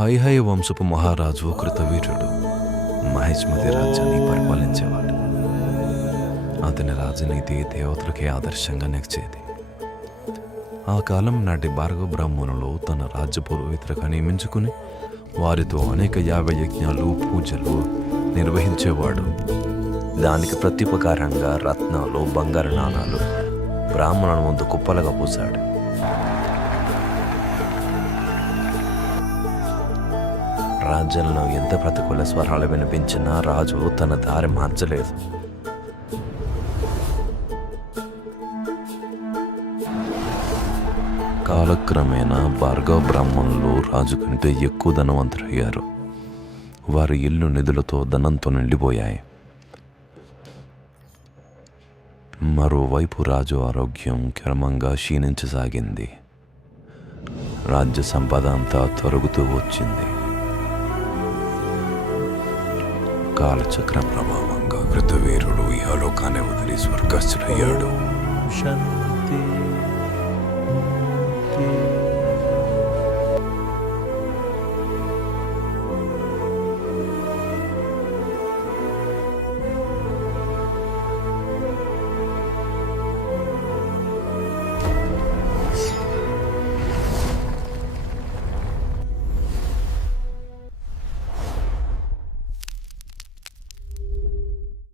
హైహై వంశపు మహారాజు కృతవీరుడు మహిష్మతి రాజ్యాన్ని పరిపాలించేవాడు. అతని రాజనీతి దేవతలకే ఆదర్శంగా నిలిచేది. ఆ కాలం నాటి భార్గవ బ్రాహ్మణులు తన రాజ్య పురోహితులుగా నియమించుకుని వారితో అనేక యాగయజ్ఞాలు పూజలు నిర్వహించేవాడు. దానికి ప్రత్యుపకారంగా రత్నాలు బంగారు నాణాలు బ్రాహ్మణుల ముందు కుప్పలుగా పూశాడు. రాజ్యంలో ఎంత ప్రతికూల స్వరాలు వినిపించినా రాజు తన దారి మార్చలేదు. కాలక్రమేణా భార్గవ బ్రాహ్మణులు రాజు కంటే ఎక్కువ ధనవంతులయ్యారు. వారి ఇల్లు నిధులతో ధనంతో నిండిపోయాయి. మరోవైపు రాజు ఆరోగ్యం క్రమంగా క్షీణించసాగింది. రాజ్య సంపద అంతా తరుగుతూ వచ్చింది. కాలచక్రం ప్రభావంగా కృతవీరుడు ఇహలోకాన్ని వదిలి స్వర్గస్థుడయ్యాడు. శాంతి.